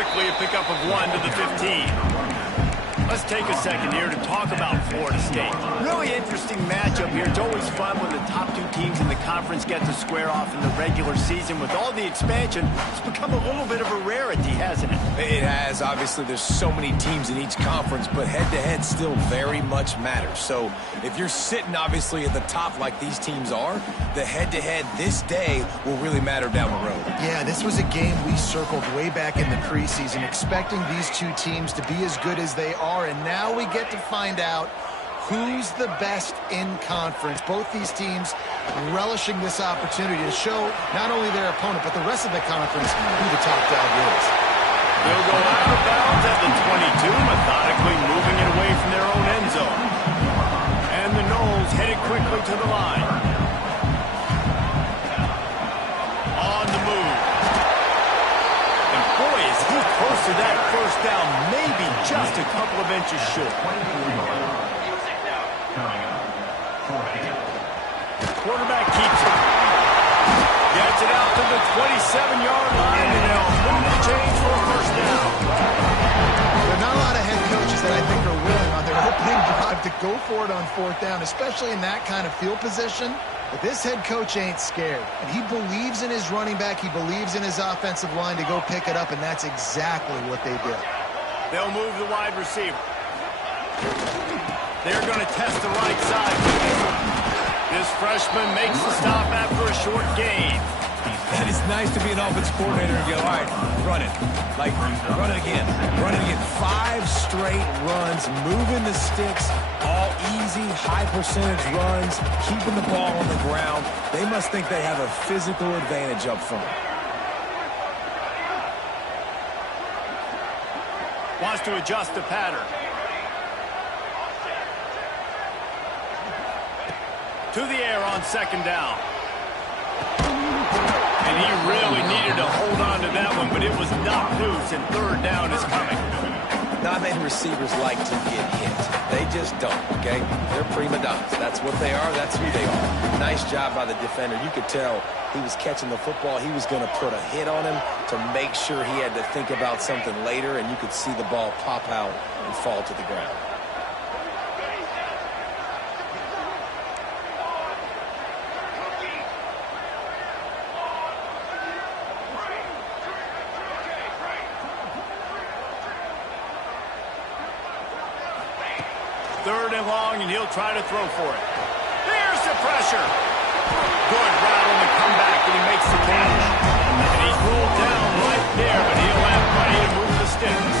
quickly a pickup of 1 to the 15. Let's take a second here to talk about Florida State. Really interesting matchup here. It's always fun when the top two teams in the conference get to square off in the regular season. With all the expansion, it's become a little bit of a rarity, hasn't it? It has. Obviously, there's so many teams in each conference, but head-to-head still very much matters. So if you're sitting, obviously, at the top like these teams are, the head-to-head this day will really matter down the road. Yeah, this was a game we circled way back in the preseason, expecting these two teams to be as good as they are, and now we get to find out who's the best in conference. Both these teams relishing this opportunity to show not only their opponent, but the rest of the conference who the top dog is. They'll go out of bounds at the 22, methodically moving it away from their own end zone. And the Noles headed quickly to the line. On the move. And boy, is he close to that first down, maybe just a couple of inches short. Quarterback keeps it. Gets it out to the 27-yard line, and they'll move the chains for a first down. There are not a lot of head coaches that I think are willing on their opening drive to go for it on fourth down, especially in that kind of field position. But this head coach ain't scared. And he believes in his running back. He believes in his offensive line to go pick it up, and that's exactly what they did. They'll move the wide receiver. They're going to test the right side. This freshman makes the stop after a short gain. And it's nice to be an offensive coordinator and go, all right, run it. Like, run it again. Run it again. 5 straight runs, moving the sticks, all easy, high percentage runs, keeping the ball on the ground. They must think they have a physical advantage up front. Wants to adjust the pattern. To the air on second down. And he really needed to hold on to that one, but it was knocked loose, and third down is coming. Not many receivers like to get hit. They just don't, okay? They're prima donnas. That's what they are. That's who they are. Nice job by the defender. You could tell he was catching the football. He was going to put a hit on him to make sure he had to think about something later, and you could see the ball pop out and fall to the ground. Third and long, and he'll try to throw for it. There's the pressure. Good route on the comeback, and he makes the catch. And he's rolled down right there, but he'll have plenty to move the sticks.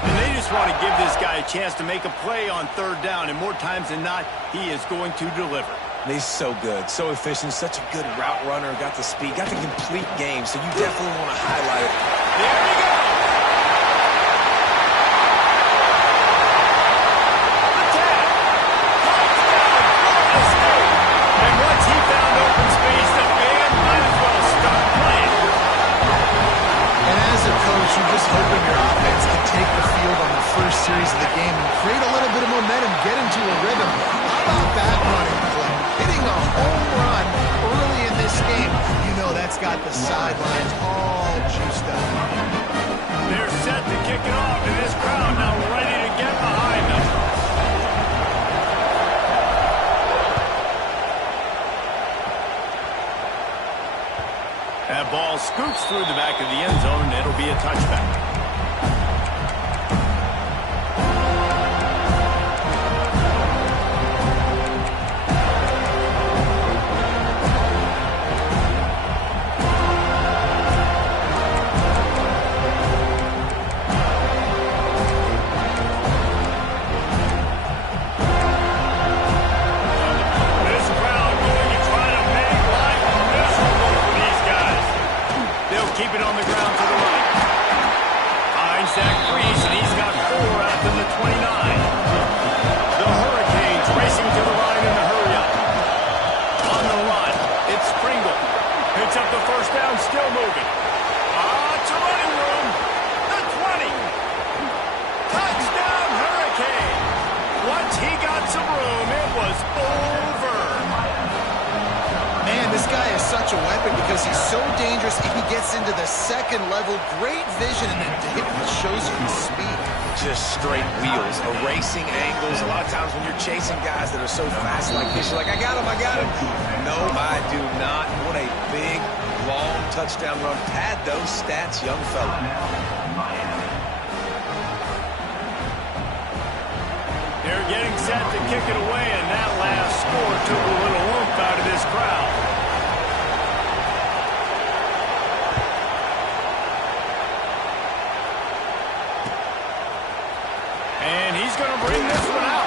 And they just want to give this guy a chance to make a play on third down, and more times than not, he is going to deliver. He's so good, so efficient, such a good route runner, got the speed, got the complete game, so you definitely want to highlight it. There we go. You're just hoping your offense can take the field on the first series of the game and create a little bit of momentum, get into a rhythm. How about that running play? Hitting a home run early in this game. You know that's got the sidelines all juiced up. They're set to kick it off, and this crowd now ready to get behind them. That ball scoops through the back of the end zone, and it'll be a touchback. Keep it on the ground to the right. because he's so dangerous if he gets into the second level. Great vision, and it shows you his speed. Just straight wheels, erasing angles. A lot of times when you're chasing guys that are so fast like this, you're like, I got him. No, I do not. What a big, long touchdown run. Pad those stats, young fella. They're getting set to kick it away, and that last score took a little oomph out of this crowd. And he's going to bring this one out.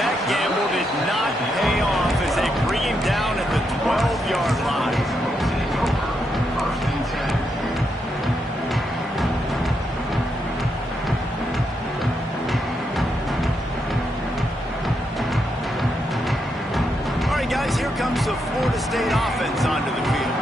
That gamble did not pay off as they bring him down at the 12-yard line. All right, guys, here comes the Florida State offense onto the field.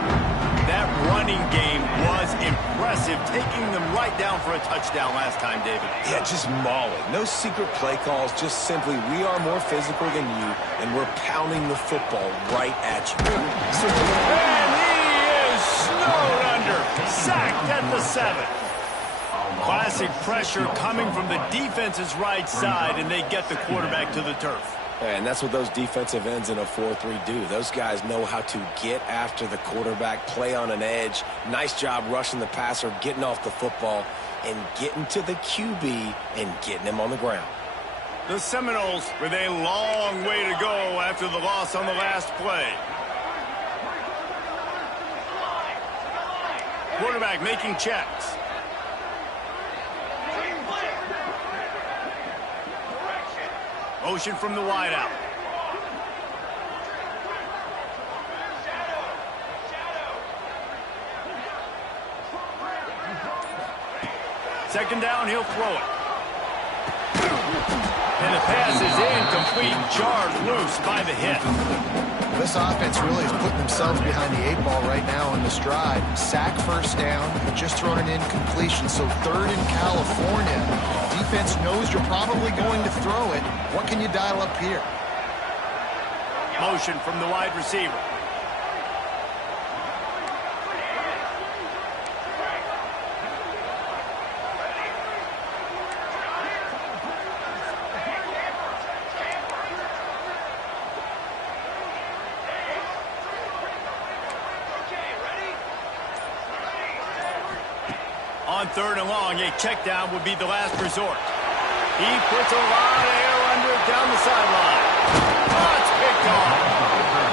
That running game was impressive, taking them right down for a touchdown last time, David. Yeah, just mauling. No secret play calls, just simply we are more physical than you, and we're pounding the football right at you. And he is snowed under, sacked at the 7. Classic pressure coming from the defense's right side, and they get the quarterback to the turf. And that's what those defensive ends in a 4-3 do. Those guys know how to get after the quarterback, play on an edge. Nice job rushing the passer, getting off the football, and getting to the QB and getting him on the ground. The Seminoles with a long way to go after the loss on the last play. Quarterback making checks. Motion from the wideout. Second down, he'll throw it. And the pass is incomplete, jarred loose by the hit. This offense really is putting themselves behind the 8 ball right now in the stride. Sack first down, but just throwing an incompletion. So third in California. Defense knows you're probably going to throw it. What can you dial up here? Motion from the wide receiver. On third and long, a check down would be the last resort. He puts a lot of air under it down the sideline. Oh, it's picked off.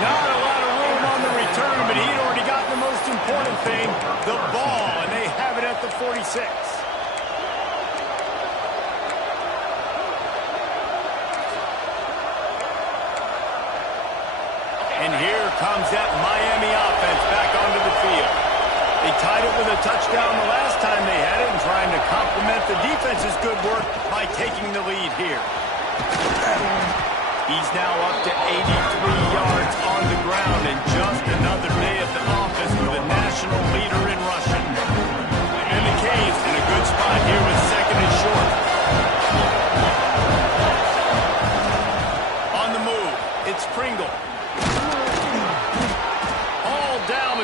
Not a lot of room on the return, but he'd already got the most important thing, the ball, and they have it at the 46. And here comes that Miami offense back onto the field. They tied it with a touchdown the last time they had it and trying to complement the defense's good work by taking the lead here. He's now up to 83 yards on the ground and just another day at the office for the national leader in rushing. And the Caves in a good spot here with second and short. On the move, it's Pringle.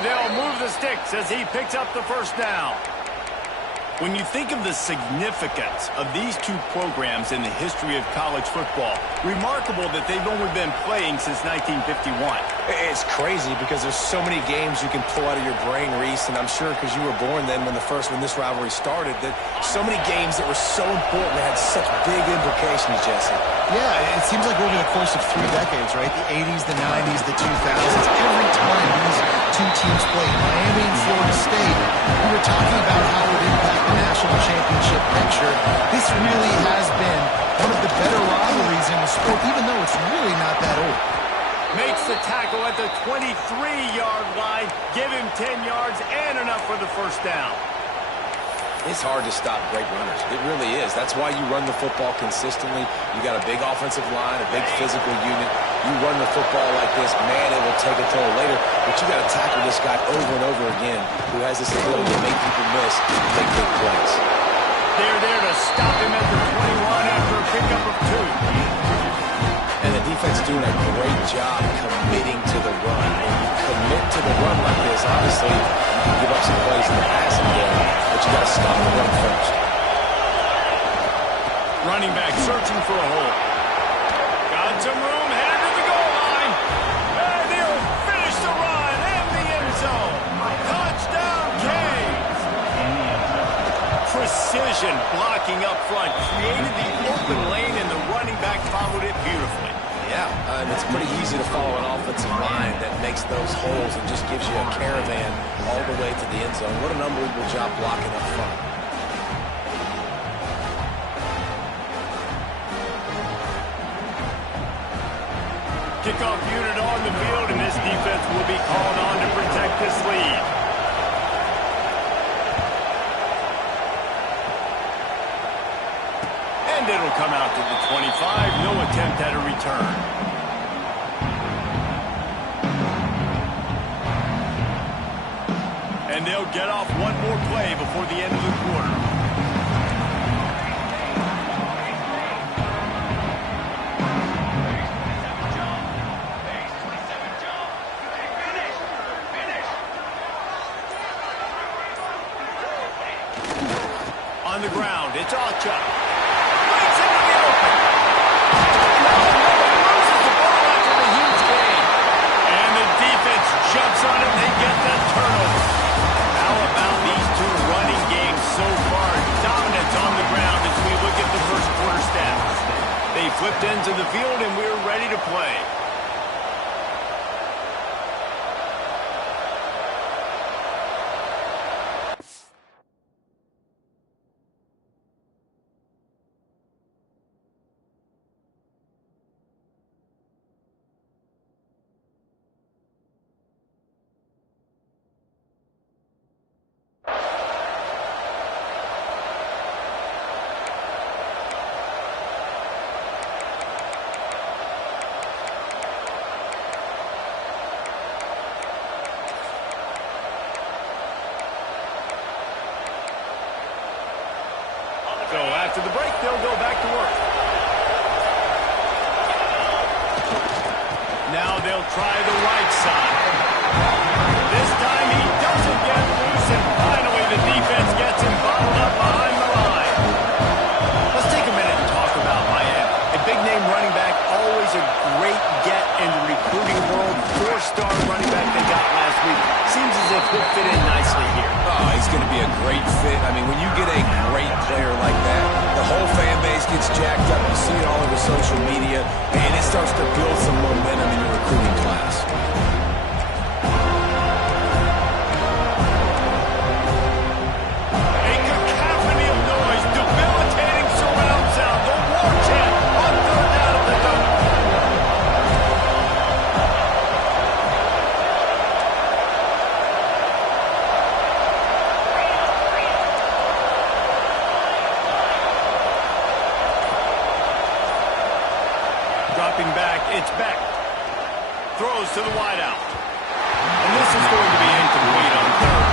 They'll move the sticks as he picks up the first down. When you think of the significance of these two programs in the history of college football, remarkable that they've only been playing since 1951. It's crazy because there's so many games you can pull out of your brain, Reese, and I'm sure because you were born then when this rivalry started, that so many games that were so important, that had such big implications, Jesse. Yeah, it seems like over the course of 3 decades, right? The 80s, the 90s, the 2000s, every time these two teams played, Miami and Florida State, we were talking about how it would impact the national championship picture. This really has been one of the better rivalries in the sport, even though it's really not that old. Makes the tackle at the 23-yard line. Give him 10 yards and enough for the first down. It's hard to stop great runners. It really is. That's why you run the football consistently. You got a big offensive line, a big physical unit. You run the football like this, man, it will take a toll later. But you got to tackle this guy over and over again who has this ability to make people miss and make big plays. They're there to stop him at the 21 after a pickup of 2. And the defense doing a great job committing to the run. When you commit to the run like this, obviously you can give up some plays in the passing game, but you got to stop the run first. Running back searching for a hole. Got some room, headed to the goal line. And he'll finish the run in the end zone. Touchdown, Canes. Precision blocking up front. Created the open lane, and the running back followed it beautifully. Yeah, and it's pretty easy to follow an offensive line that makes those holes and just gives you a caravan all the way to the end zone. What an unbelievable job blocking up front. Kickoff unit on the field, and this defense will be called on to protect this lead. And it'll come out to the 25. No attempt at a return. And they'll get off one more play before the end of the quarter. On the ground, it's Archer. Breaks into the open. Loses the ball after the huge gain. And the defense jumps on him. They get that turnover. How about these two running games so far? Dominance on the ground as we look at the first quarter stats. They flipped into the field, and we're ready to play. So after the break, they'll go back to work. Now they'll try the right side. This time he doesn't get loose, and finally the defense gets him bottled up behind the line. Let's take a minute and talk about Miami. A big-name running back, always a great get in the recruiting world. Four-star running back they got last week. Seems as if he'll fit in nicely here. Oh, he's going to be a great fit. I mean, when you get a great player like that, the whole fan base gets jacked up. You see it all over social media, and it starts to build some momentum in your recruiting class. A cacophony of noise, debilitating surround sound, the war chant on third down at the dome. Dropping back, it's Beck. Throws to the wideout. And this is going to be incomplete on third.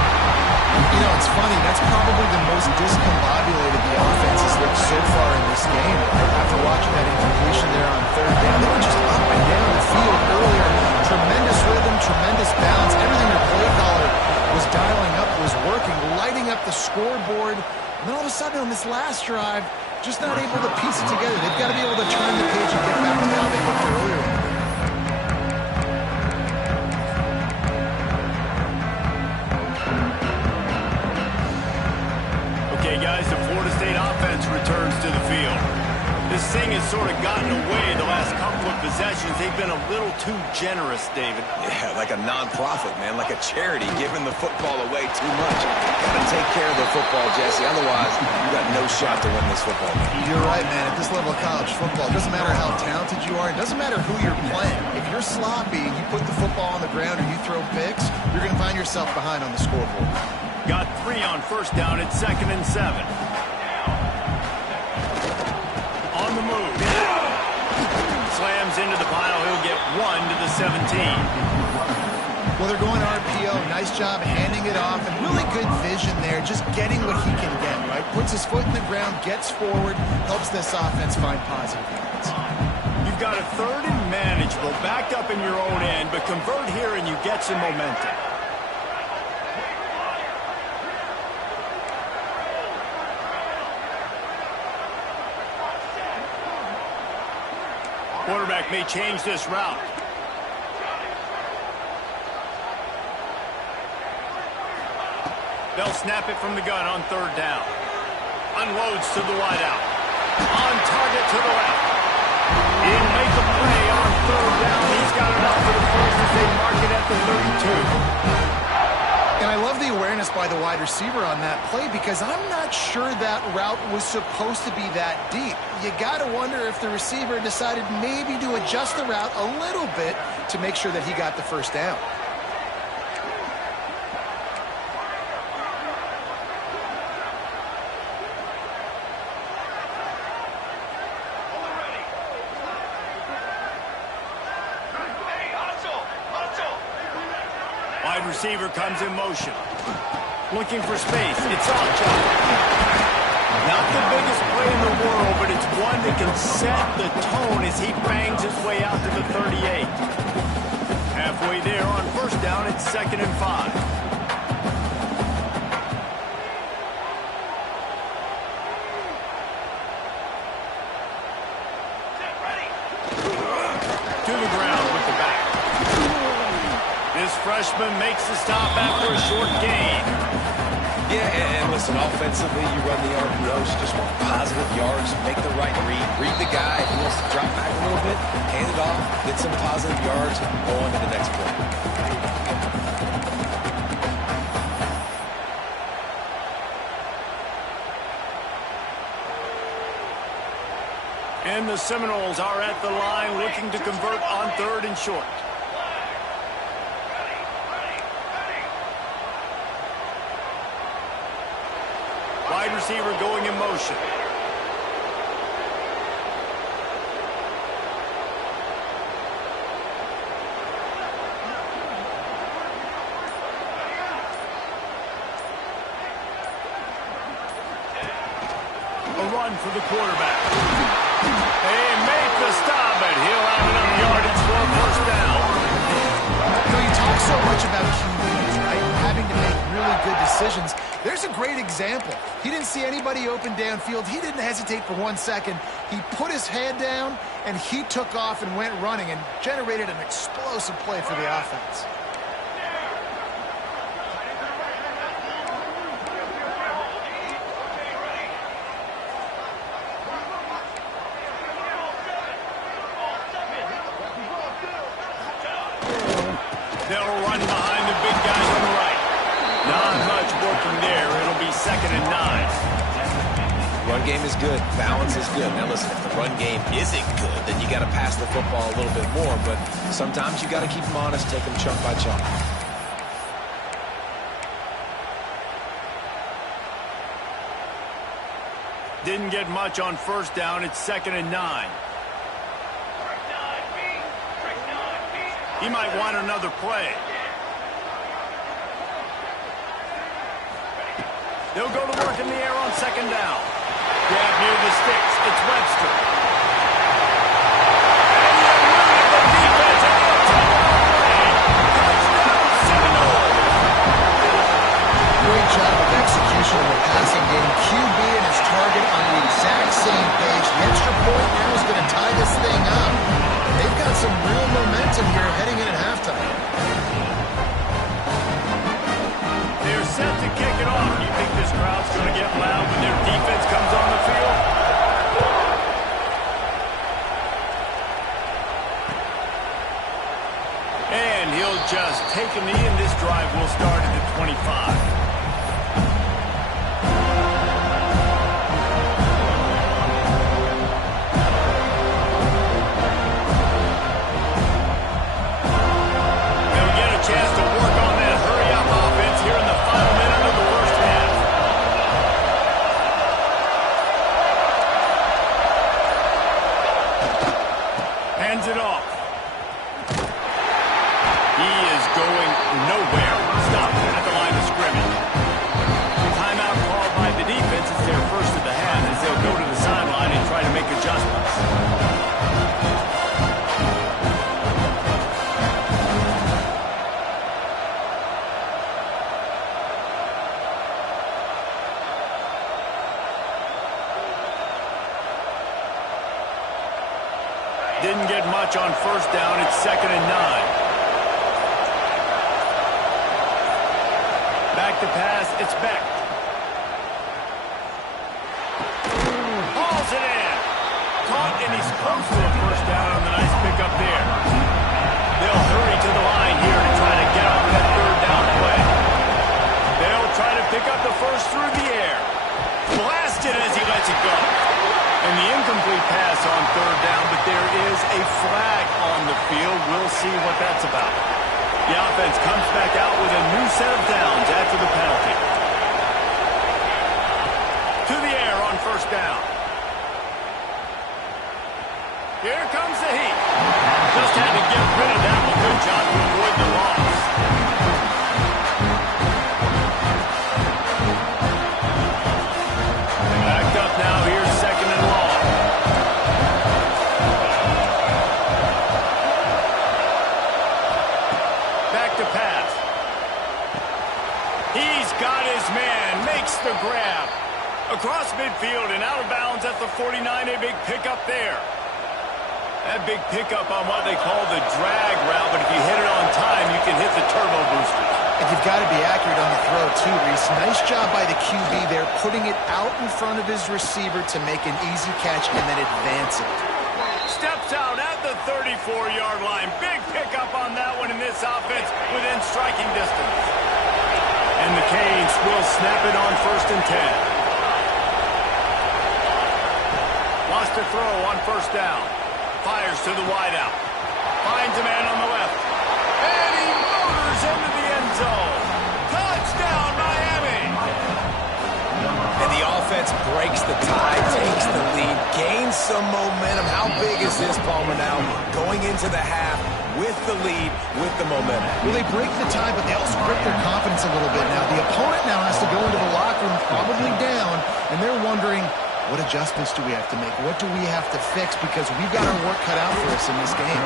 You know, it's funny. That's probably the most discombobulated the offense has looked so far in this game. After watching that incompletion there on third down, they were just up and down the field earlier. Tremendous rhythm, tremendous balance. Everything their play caller was dialing up was working, lighting up the scoreboard. And then all of a sudden on this last drive, just not able to piece it together. They've got to be able to turn the page and get back to how they looked earlier. Okay, guys, the Florida State offense returns to the field. This thing has sort of gotten away the last couple of possessions. They've been a little too generous, David. Yeah, like a non-profit, man, like a charity, giving the football away too much. Got to take care of the football, Jesse. Otherwise, you got no shot to win this football game. You're right, man. At this level of college football, it doesn't matter how talented you are. It doesn't matter who you're playing. If you're sloppy and you put the football on the ground or you throw picks, you're going to find yourself behind on the scoreboard. Got 3 on first down at 2nd and 7. On the move. Slams into the pile. He'll get 1 to the 17. Well, they're going RPO. Nice job handing it off, and really good vision there, just getting what he can get, right? Puts his foot in the ground, gets forward, helps this offense find positive balance. You've you've got a third and manageable, backed up in your own end, but convert here and you get some momentum. Quarterback may change this route. They'll snap it from the gun on third down. Unloads to the wideout. On target to the left. He'll make a play on third down. He's got enough for the first as they mark it at the 32. And I love the awareness by the wide receiver on that play because I'm not sure that route was supposed to be that deep. You got to wonder if the receiver decided maybe to adjust the route a little bit to make sure that he got the first down. Wide receiver comes in motion. Looking for space. It's on John. Not the biggest play in the world, but it's one that can set the tone as he bangs his way out to the 38. Halfway there on first down, it's 2nd and 5. To the ground with the back. This freshman makes the stop after a short gain. Yeah, and listen, offensively, you run the RPOs, you just want positive yards, make the right read the guy. If he wants to drop back a little bit, hand it off, get some positive yards, go on to the next play. And the Seminoles are at the line looking to convert on 3rd and short. Wide receiver going in motion. A run for the quarterback. They make the stop, and he'll have enough yardage for a first down. You know, you talk so much about QBs, right? Having to make really good decisions. There's a great example. He didn't see anybody open downfield. He didn't hesitate for 1 second. He put his head down, and he took off and went running and generated an explosive play for the offense. They'll run behind the big guys on the right. Not much working there. It'll be 2nd and 9. Run game is good. Balance is good. Now listen, if the run game isn't good, then you got to pass the football a little bit more. But sometimes you got to keep them honest, take them chunk by chunk. Didn't get much on first down. It's 2nd and 9. He might want another play. They'll go to work in the air on 2nd down. Grab near the sticks. It's Webster. And you eluded the defense and they'll take it away. Touchdown, Seminoles. Great job of execution in the passing game. QB and his target on the exact same page. The extra point now is going to tie this thing up. They've got some real momentum here heading in at halftime. They're set to kick it off. You think this crowd's going to get loud when their defense comes on the field? And he'll just take a knee, and this drive will start at the 25. Chance to work on that hurry-up offense here in the final minute of the first half. Hands it off. He is going nowhere. Stop at the line of scrimmage. Timeout called by the defense. It's their first of the half as they'll go to the sideline and try to make adjustments. touch on first down. It's 2nd and 9. Back to pass. It's Beck. Hauls it in. Caught, and he's close to a first down on the nice pickup there. They'll hurry to the line here to try to get off that 3rd down play. They'll try to pick up the first through the air. Blasted as he lets it go. And the incomplete pass on 3rd down, but there is a flag on the field. We'll see what that's about. The offense comes back out with a new set of downs after the penalty. To the air on first down. Here comes the heat. Just had to get rid of that one. Good job to avoid the loss. Backed up now. Here's 2nd and long. Back to pass. He's got his man. Makes the grab. Across midfield and out of bounds at the 49. A big pickup there. That big pickup on what they call the drag route, but if you hit it on time, you can hit the turbo boosters. And you've got to be accurate on the throw, too, Reese. Nice job by the QB there, putting it out in front of his receiver to make an easy catch and then advance it. Steps out at the 34-yard line. Big pickup on that one in this offense within striking distance. And the Canes will snap it on 1st and 10. Wants to throw on first down. Fires to the wideout. Finds a man on the left. And he motors into the end zone. Touchdown, Miami! And the offense breaks the tie, takes the lead, gains some momentum. How big is this, Palmer, now? Going into the half with the lead, with the momentum. Well, they break the tie, but they also break their confidence a little bit now. The opponent now has to go into the locker room probably down, and they're wondering, what adjustments do we have to make? What do we have to fix? Because we've got our work cut out for us in this game.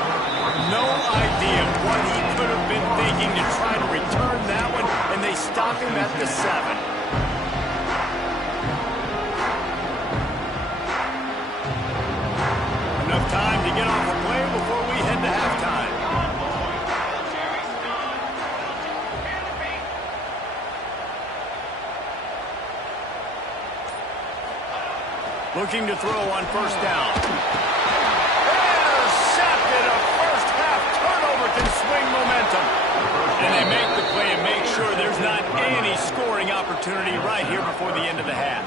No idea what he could have been thinking to try to return that one, and they stop him at the 7. Enough time to get off a play before we head to halftime. Looking to throw on first down. Intercepted. A first half turnover can swing momentum. And they make the play and make sure there's not any scoring opportunity right here before the end of the half.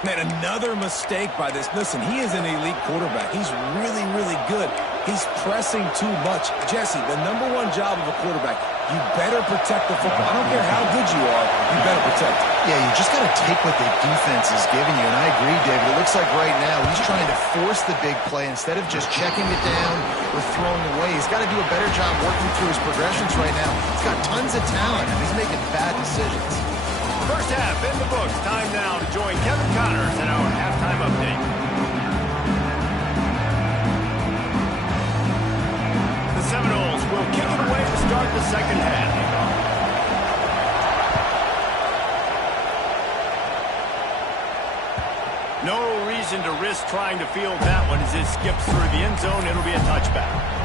Man, another mistake by this. Listen, he is an elite quarterback. He's really, really good. He's pressing too much. Jesse, the #1 job of a quarterback, you better protect the football. I don't care how good you are, you better protect it. Yeah, you just got to take what the defense is giving you. And I agree, David. It looks like right now he's trying to force the big play instead of just checking it down or throwing away. He's got to do a better job working through his progressions right now. He's got tons of talent, and he's making bad decisions. First half in the books. Time now to join Kevin Connors in our halftime update. The Seminoles will kick it away to start the second half. No reason to risk trying to field that one as it skips through the end zone. It'll be a touchback.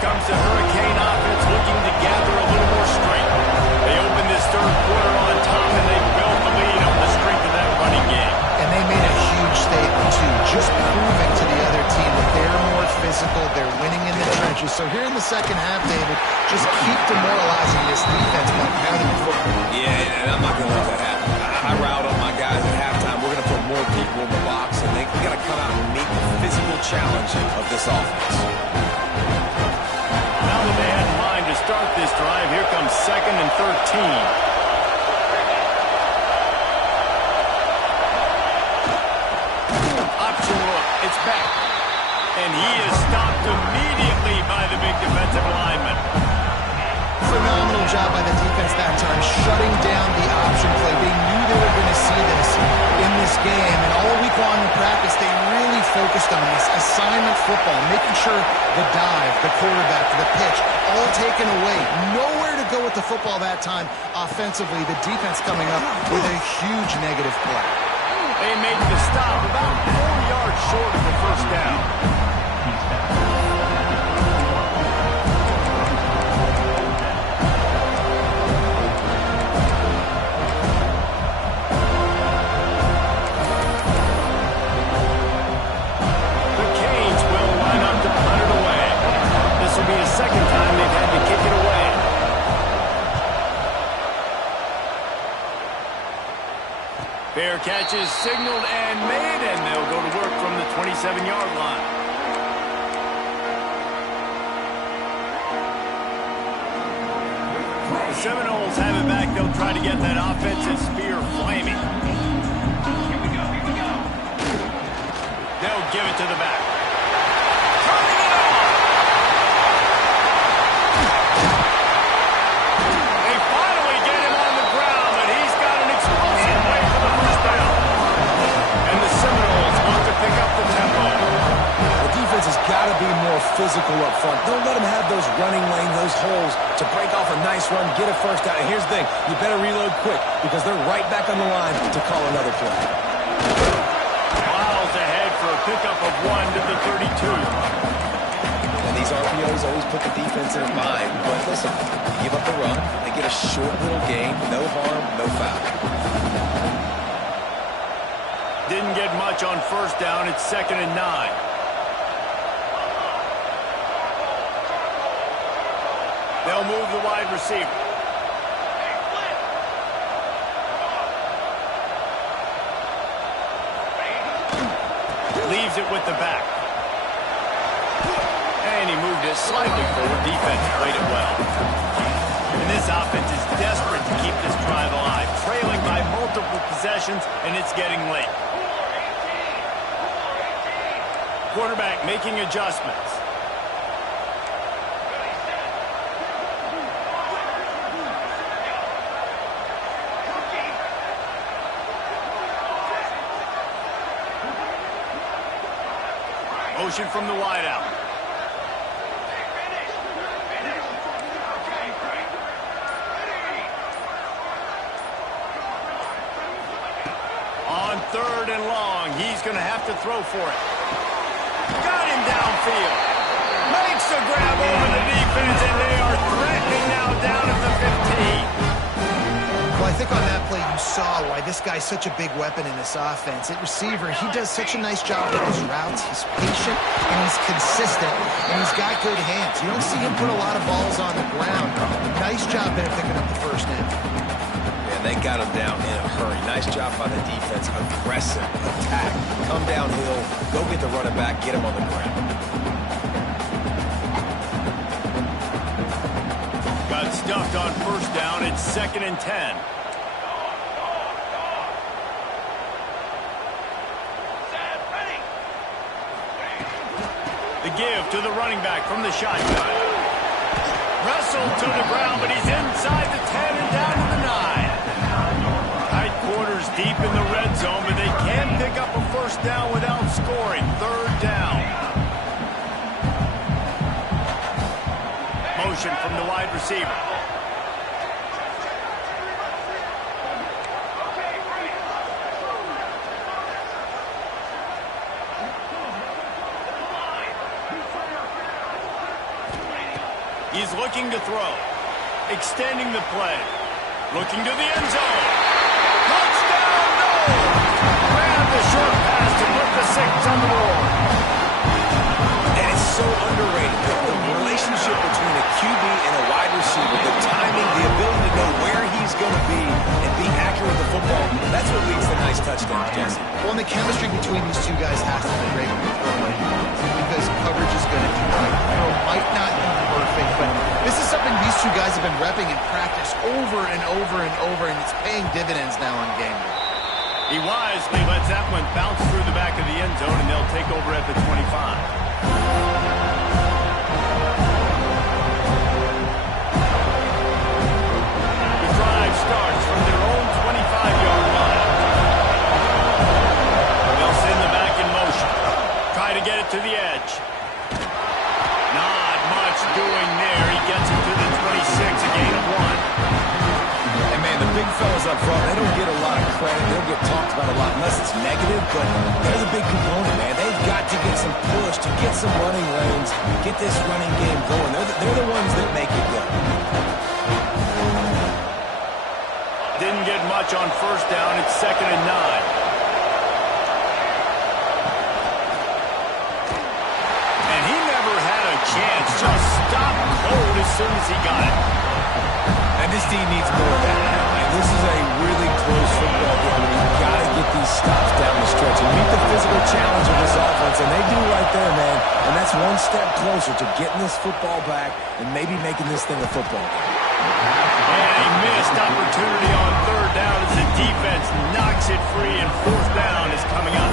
Comes the Hurricane offense looking to gather a little more strength. They opened this 3rd quarter on top, and they built the lead on the strength of that running game. And they made a huge statement, too, just proving to the other team that they're more physical, they're winning in the trenches. So here in the second half, David, just keep demoralizing this defense by pounding the football. Yeah, and I'm not going to let that happen. I riled up my guys at halftime. We're going to put more people in the box, and they got to come out and meet the physical challenge of this offense. Now that they had in mind to start this drive, here comes 2nd and 13. Option look, it's back. And he is stopped immediately by the big defensive lineman. Phenomenal job by the defense that time, shutting down the option play. They knew they were going to see this in this game, and all week long in practice, they really focused on this assignment football, making sure the dive, the quarterback, the pitch, all taken away. Nowhere to go with the football that time offensively. The defense coming up with a huge negative play. They made the stop about 4 yards short of the first down. The Canes will line up to punt it away. This will be the second time they've had to kick it away. Fair catch is signaled and made, and they'll go to work from the 27-yard line. The Seminoles have it back. They'll try to get that offensive spear flaming. They'll give it to the back. Turning it on! They finally get him on the ground, but he's got an explosive way for the first down. And the Seminoles want to pick up the tempo. The defense has got to be more physical up front. Don't let them have those running lanes, those holes to break off a nice run, get a first down. And here's the thing, you better reload quick because they're right back on the line to call another play. Miles ahead for a pickup of 1 to the 32. And these RPOs always put the defense in a bind. But listen, you give up the run, they get a short little gain, no harm, no foul. Didn't get much on first down. It's 2nd and 9. They'll move the wide receiver. Leaves it with the back. And he moved it slightly forward. Defense played it well. And this offense is desperate to keep this drive alive. Trailing by multiple possessions, and it's getting late. Quarterback making adjustments. Motion from the wideout. On 3rd and long, he's going to have to throw for it. Got him downfield. Makes a grab over the defense, and they are threatening now down at the 15. Well, I think on that play you saw why this guy's such a big weapon in this offense. At receiver, he does such a nice job with his routes. He's patient, and he's consistent, and he's got good hands. You don't see him put a lot of balls on the ground. Nice job there picking up the first down. And they got him down in a hurry. Nice job by the defense. Aggressive attack. Come downhill. Go get the running back. Get him on the ground. Got stuffed on first down. It's 2nd and 10. The give to the running back from the shotgun. Wrestled to the ground, but he's inside the 10 and down to the 9. Tight quarters deep in the red zone, but they can't pick up a first down without scoring. 3rd down. Motion from the wide receiver. He's looking to throw. Extending the play. Looking to the end zone. Touchdown, no! Ran the short pass to put the 6 on the board. And it's so underrated. The relationship between a QB and a wide receiver, the timing, the ability to know where he's going to be and be accurate with the football, that's what leads to nice touchdowns, Jesse. Well, and the chemistry between these two guys has to be great because coverage is going to be right. Throw might not be perfect, but this is something these two guys have been repping in practice over and over and over, and it's paying dividends now on game day. He wisely lets that one bounce through the back of the end zone, and they'll take over at the 25. Starts from their own 25-yard line. They'll send the back in motion. Try to get it to the edge. Not much doing there. He gets it to the 26, a gain of 1. They don't get a lot of credit. They don't get talked about a lot unless it's negative, but they're the big component, man. They've got to get some push, to get some running lanes, get this running game going. They're the ones that make it go. Didn't get much on first down. It's 2nd and 9. Chance just stopped cold as soon as he got it. And this team needs more of that now. And this is a really close football game. You've got to get these stops down the stretch and meet the physical challenge of this offense. And they do right there, man. And that's one step closer to getting this football back and maybe making this thing a football game. And a missed opportunity on 3rd down as the defense knocks it free, and 4th down is coming up.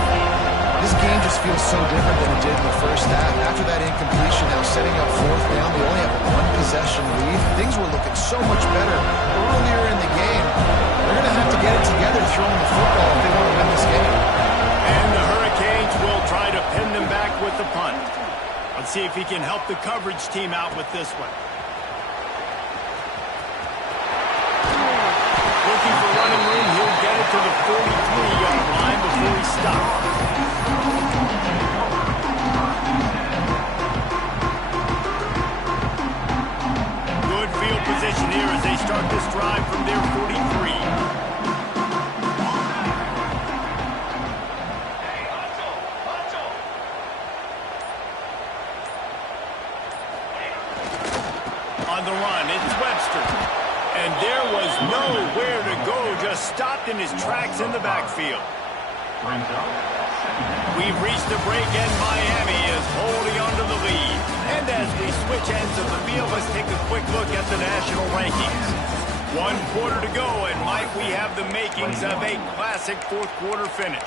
This game just feels so different than it did in the first half. After that incompletion, now setting up 4th down, they only have a 1-possession lead. Things were looking so much better earlier in the game. They're going to have to get it together throwing the football if they want to win this game. And the Hurricanes will try to pin them back with the punt. Let's see if he can help the coverage team out with this one. Looking for running room, he'll get it to the 43-yard line before he stops. Good field position here as they start this drive from their 43. On the run, it's Webster. And there was nowhere to go, just stopped in his tracks in the backfield. We've reached the break, and Miami is holding on to the lead. And as we switch ends of the field, let's take a quick look at the national rankings. 1 quarter to go, and Mike, we have the makings of a classic 4th quarter finish.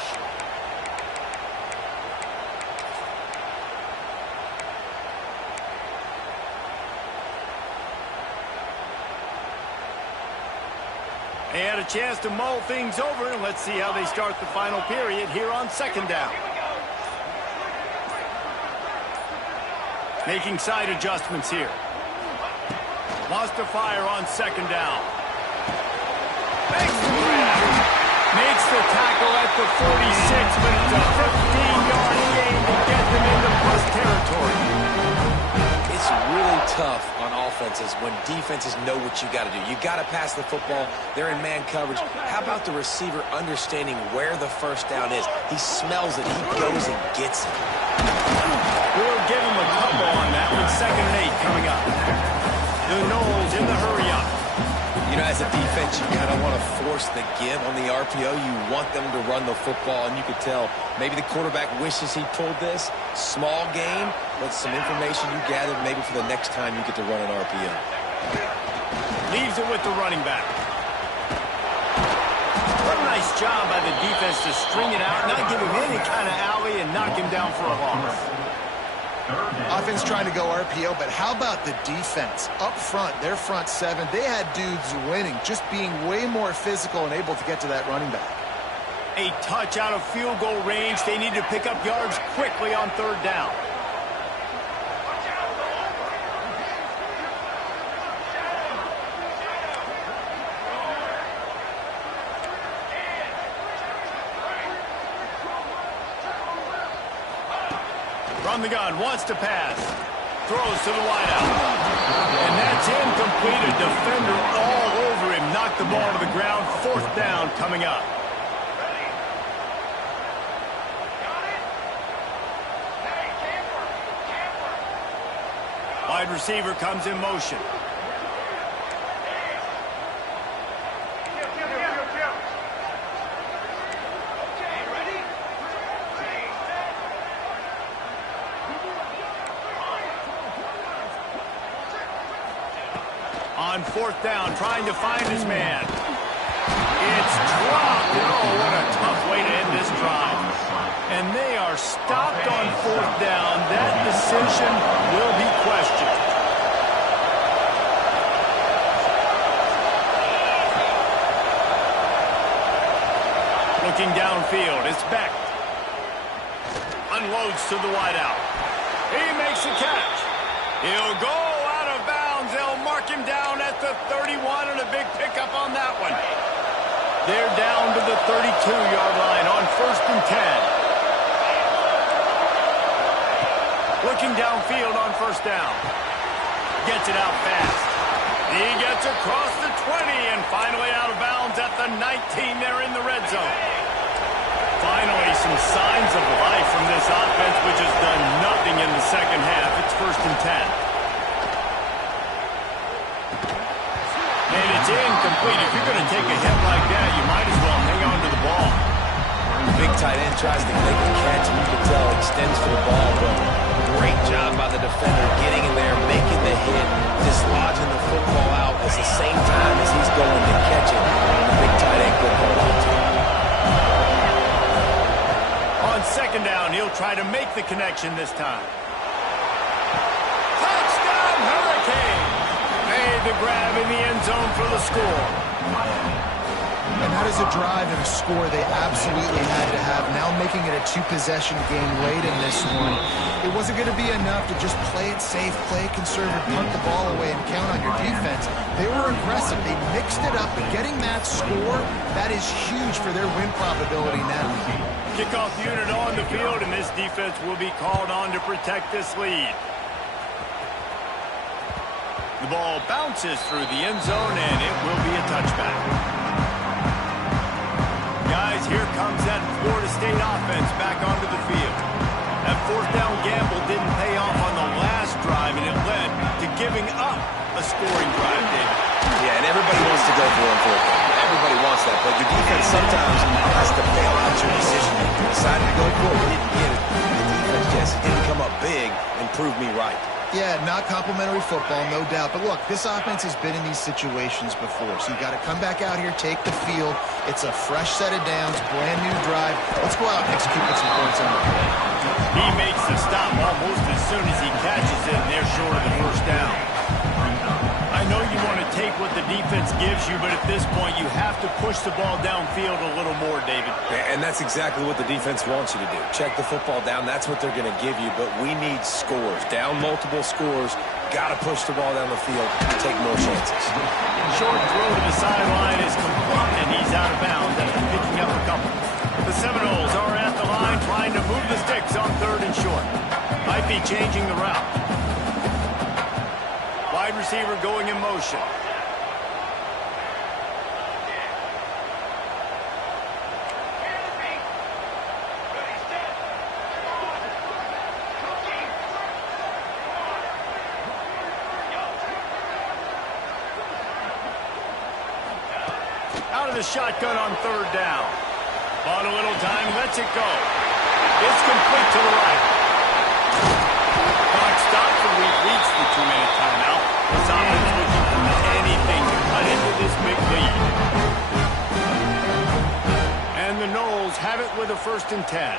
They had a chance to mull things over, and let's see how they start the final period here on 2nd down. Making side adjustments here. Wants to fire on 2nd down. Makes the grab. Makes the tackle at the 46, but it's a 15-yard gain to get them into plus territory. It's really tough on offenses when defenses know what you got to do. You got to pass the football. They're in man coverage. How about the receiver understanding where the 1st down is? He smells it. He goes and gets it. We'll give him a couple on that one. 2nd and 8 coming up. The Knowles in the hurry-up. You know, as a defense, you kind of want to force the give on the RPO. You want them to run the football, and you could tell maybe the quarterback wishes he pulled this. Small game, but some information you gathered maybe for the next time you get to run an RPO. Leaves it with the running back. What a nice job by the defense to string it out, not give him any kind of alley, and knock him down for a loss. Offense trying to go RPO, but how about the defense? Up front, their front 7, they had dudes winning, just being way more physical and able to get to that running back. A touch out of field goal range. They need to pick up yards quickly on 3rd down. From the gun, wants to pass. Throws to the wideout. And that's incomplete. A defender all over him. Knocked the ball to the ground. 4th down coming up. Wide receiver comes in motion. On 4th down, trying to find his man. It's dropped. Oh, what a tough way to end this drive. And they are stopped on 4th down. That decision will be questioned. Looking downfield, it's Beck. Unloads to the wideout. He makes a catch. He'll go out of bounds. They'll mark him down at the 31, and a big pickup on that one. They're down to the 32-yard line on 1st and 10. Looking downfield on 1st down. Gets it out fast. He gets across the 20 and finally out of bounds at the 19 there in the red zone. Finally, some signs of life from this offense, which has done nothing in the second half. It's 1st and 10. And it's incomplete. If you're going to take a hit like that, you might as well hang on to the ball. The big tight end tries to make the catch, and you can tell extends for the ball, but great job by the defender getting in there, making the hit, dislodging the football out at the same time as he's going to catch it. The big tight end could hold on to it. On 2nd down, he'll try to make the connection this time. Touchdown, Hurricane! Made the grab in the end zone for the score. And that is a drive and a score they absolutely had to have. Now making it a 2-possession game late in this one. It wasn't going to be enough to just play it safe, play it conservative, punt the ball away, and count on your defense. They were aggressive. They mixed it up, but getting that score, that is huge for their win probability now. Kickoff unit on the field, and this defense will be called on to protect this lead. The ball bounces through the end zone, and it will be a touchback. Guys, here comes that Florida State offense back onto the field. That 4th down gamble didn't pay off on the last drive, and it led to giving up a scoring drive, David. Yeah, and everybody wants to go for it on 4th down. Everybody wants that, but your defense sometimes has to bail out your decision. You decided to go for it, you didn't get it. The defense just didn't come up big and prove me right. Yeah, not complimentary football, no doubt. But look, this offense has been in these situations before. So you got to come back out here, take the field. It's a fresh set of downs, brand new drive. Let's go out and execute with some points on the play. He makes the stop almost as soon as he catches it, and they're short of the 1st down. I know you want to take what the defense gives you, but at this point, you have to push the ball downfield a little more, David. And that's exactly what the defense wants you to do. Check the football down. That's what they're going to give you, but we need scores. Down multiple scores. Got to push the ball down the field and take more chances. Short throw to the sideline is complete, and he's out of bounds after picking up a couple. The Seminoles are at the line trying to move the sticks on 3rd and short. Might be changing the route. Wide receiver going in motion. Out of the shotgun on 3rd down. Bought a little time, lets it go. It's complete to the right. Clock stops, and we've reached the 2-minute timeout. This offense looking for anything to cut into this big lead. And the Noles have it with a 1st and 10.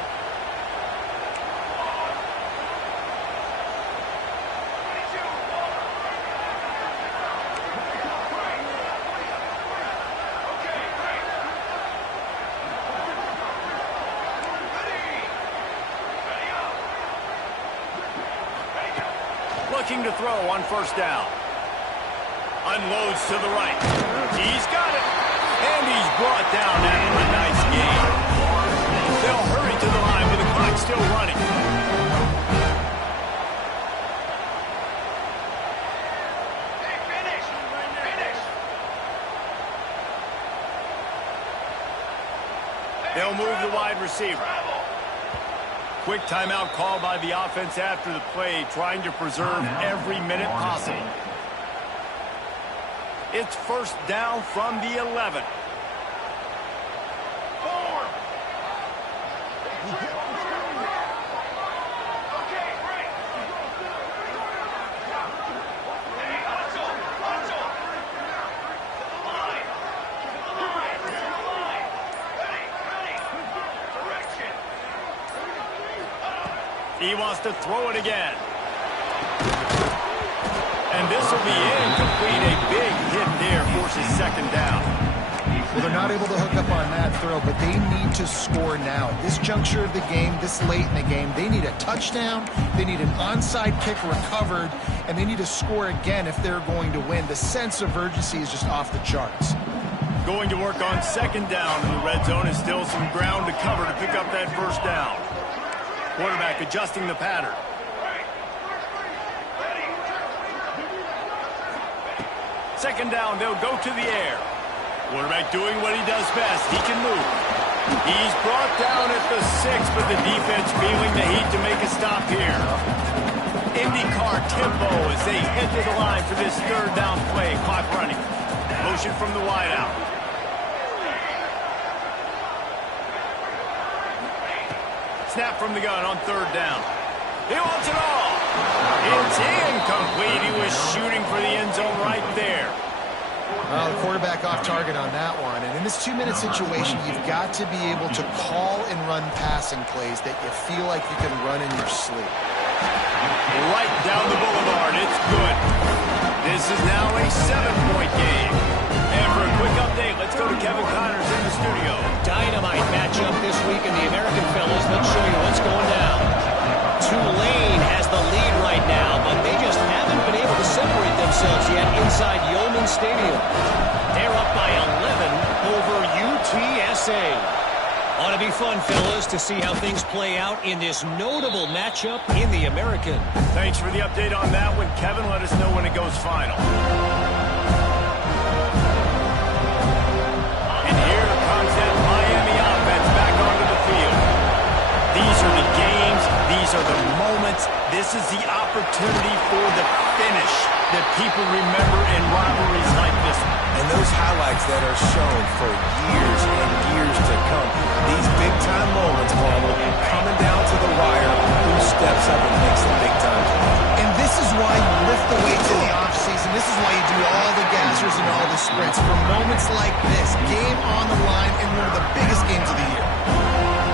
Looking to throw on 1st down. Unloads to the right. He's got it. And he's brought down after a nice gain. They'll hurry to the line with the clock still running. They'll move the wide receiver. Quick timeout call by the offense after the play, trying to preserve every minute possible. It's 1st down from the 11. He wants to throw it again. And this will be incomplete. A big hit there forces 2nd down. Well, they're not able to hook up on that throw, but they need to score now. This juncture of the game, this late in the game, they need a touchdown, they need an onside kick recovered, and they need to score again if they're going to win. The sense of urgency is just off the charts. Going to work on second down in the red zone is still some ground to cover to pick up that first down. Quarterback adjusting the pattern. Second down, they'll go to the air. Quarterback doing what he does best. He can move. He's brought down at the 6, but the defense feeling the heat to make a stop here. IndyCar tempo as they head to the line for this third down play. Clock running. Motion from the wideout. Snap from the gun on third down. He wants it all. It's incomplete. He was shooting for the end zone right there. Well, the quarterback off target on that one. And in this 2-minute situation, you've got to be able to call and run passing plays that you feel like you can run in your sleep. Right down the boulevard. It's good. This is now a 7-point game. And for a quick update, let's go to Kevin Connors in the studio. Dynamite matchup this week in the American, fellas. Let's show you what's going down. Tulane has the lead right now, but they just haven't been able to separate themselves yet inside Yeoman Stadium. They're up by 11 over UTSA. Ought to be fun, fellas, to see how things play out in this notable matchup in the American. Thanks for the update on that one, Kevin. Let us know when it goes final. And here comes that Miami offense back onto the field. These are the games. These are the moments. This is the opportunity for the finish that people remember in rivalries like this one. And those highlights that are shown for years and years to come. These big-time moments, Paulo, coming down to the wire, who steps up and makes the big-time play. And this is why you lift the weights in the offseason. This is why you do all the gassers and all the sprints. For moments like this, game on the line in one of the biggest games of the year.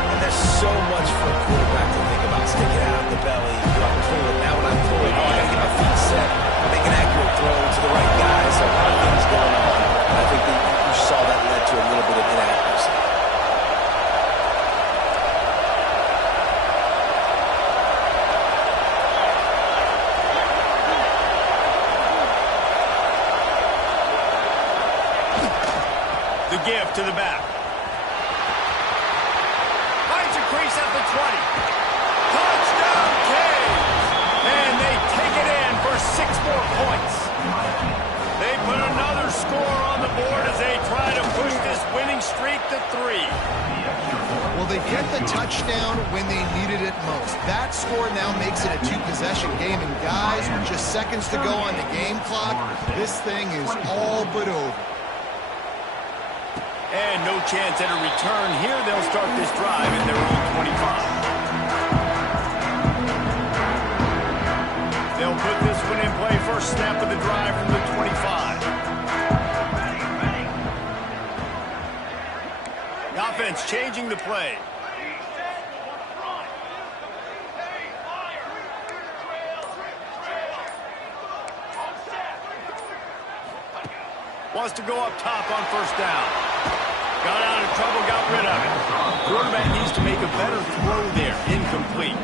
And there's so much for a quarterback to think about. Stick it out of the belly. Do I pull it? Now when I pull it, I got to get my feet set. Make an accurate throw to the right guys. A lot of things going on. And I think that you saw that led to a little bit of inaccuracy. The give to the back. Finds a crease at the 20. Touchdown, Canes! And they take it in for 6 more points. They put another score on the board as they try to push this winning streak to 3. Well, they get the touchdown when they needed it most. That score now makes it a 2-possession game. And guys, with just seconds to go on the game clock, this thing is all but over. And no chance at a return here. They'll start this drive in their own 25. They'll put this one in play. First snap of the drive from the 25. The offense changing the play. Wants to go up top on first down. Got out of trouble, got rid of it. Quarterback needs to make a better throw there. Incomplete.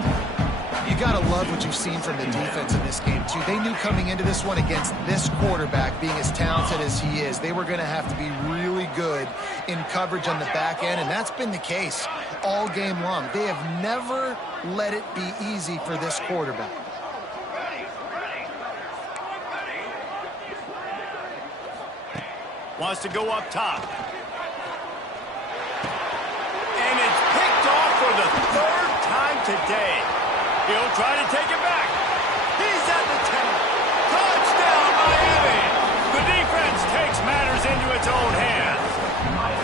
You got to love what you've seen from the defense in this game, too. They knew coming into this one against this quarterback, being as talented as he is, they were going to have to be really good in coverage on the back end, and that's been the case all game long. They have never let it be easy for this quarterback. Wants to go up top. And it's picked off for the 3rd time today. He'll try to take it back.